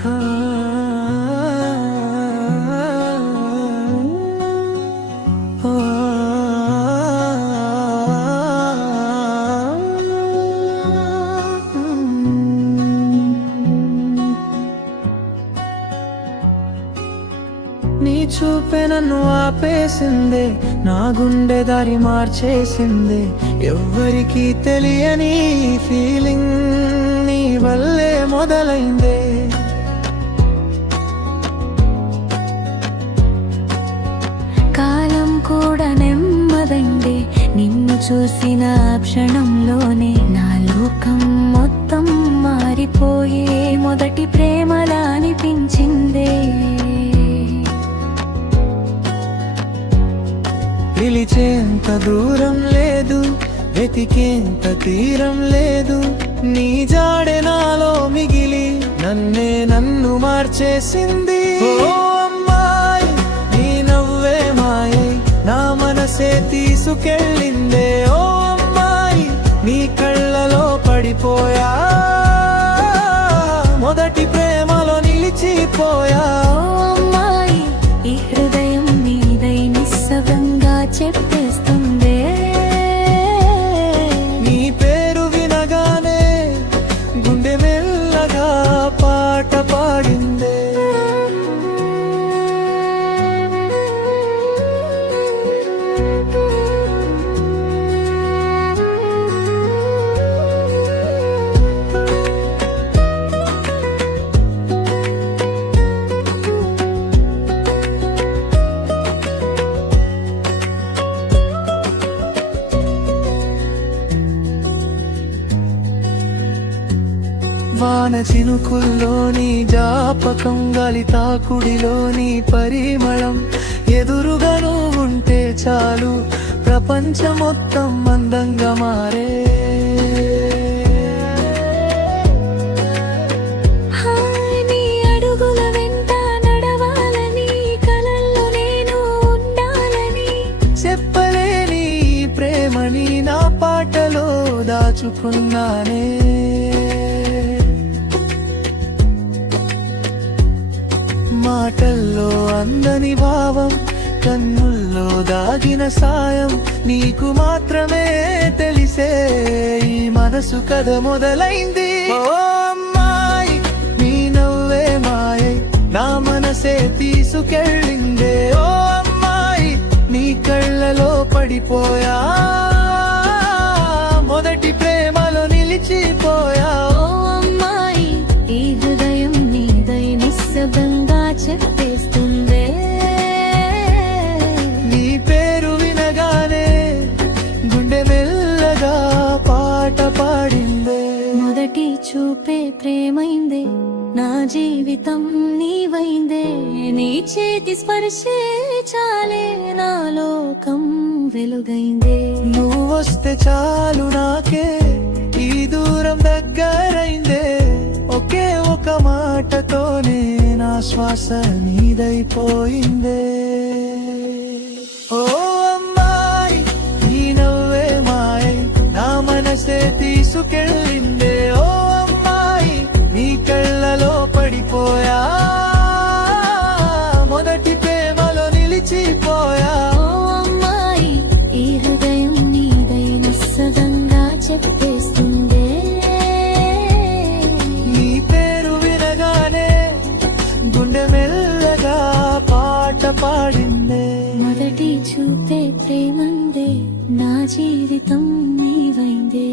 నీ చూపే నన్ను ఆపేసిందే, నా గుండె దారి మార్చేసిందే. ఎవ్వరికీ తెలియని ఫీలింగ్ నీ వల్లే మొదలైందే. కాలం కూడా నెమ్మదండే, నిన్ను చూసిన క్షణంలోనే నా లోకం మొత్తం మారిపోయే. మొదటి ప్రేమలా అనిపించిందే. పిలిచేంత దూరం లేదు, వెతికేంత తీరం లేదు. నీ జాడే నాలో మిగిలి నన్ను మార్చేసింది. ఓ అమ్మాయి, నీ నవ్వే మాయై నా మనసే తీసుకెళ్ళిందే. ఓ అమ్మాయి, నీ కళ్ళలో పడిపోయా, మొదటి ప్రేమలో నిలిచిపోయా. ఈ హృదయం నీదై నిస్సగంగా చెప్పేస్తుందే. నీ పేరు వినగానే గుండె మెల్లగా పాట పాడిందే. వాన చినుకుల్లోని జాపకం, గాలి తాకుడిలోని పరిమళం. ఎదురుగా నువ్వుంటే చాలు, ప్రపంచం మొత్తం అందంగా మారే. నీ అడుగుల వెంట నడవాలని, కలల్లో నేను ఉండాలని. చెప్పలేని ప్రేమని నా పాటలో దాచుకున్నానే. మాటల్లో అందని భావం, కన్నుల్లో దాగిన సాయం. నీకు మాత్రమే తెలిసే ఈ మనసు కథ మొదలైంది. ఓ అమ్మాయి, నీ నవ్వే మాయై నా మనసే తీసుకెళ్ళిందే. ఓ అమ్మాయి, నీ కళ్ళలో పడిపోయా, మొదటి ప్రేమలో నిలిచిపోయా. ఓ అమ్మాయి, ఈ హృదయం నీదై నిస్సగంగా చెప్పేస్తుందే. నీ పేరు వినగానే గుండె మెల్లగా పాట పాడిందే. మొదటి చూపే ప్రేమైందే, నా జీవితం నీవైందే. నీ చేతి స్పర్శే చాలే, నా లోకం వెలుగైందే. నువ్వు వస్తే చాలు నాకే ఈ దూరం దగ్గరైందే. ఒకే ఒక మాటతోనే నా శ్వాస నీదైపోయిందే. ఓ అమ్మాయి, నీ నవ్వే మాయై నా మనసే తీసుకెళ్ళిందే. ఓ అమ్మాయి, నీ కళ్ళలో పడిపోయా, మొదటి ప్రేమలో నిలిచిపోయా. ఓ అమ్మాయి, ఈ హృదయం నీదై నిస్సగంగా చెప్పేస్తుందే. నీ పేరు వినగానే గుండె మెల్లగా పాట పాడిందే. మొదటి చూపే ప్రేమందే, నా జీవితం నీవైందే.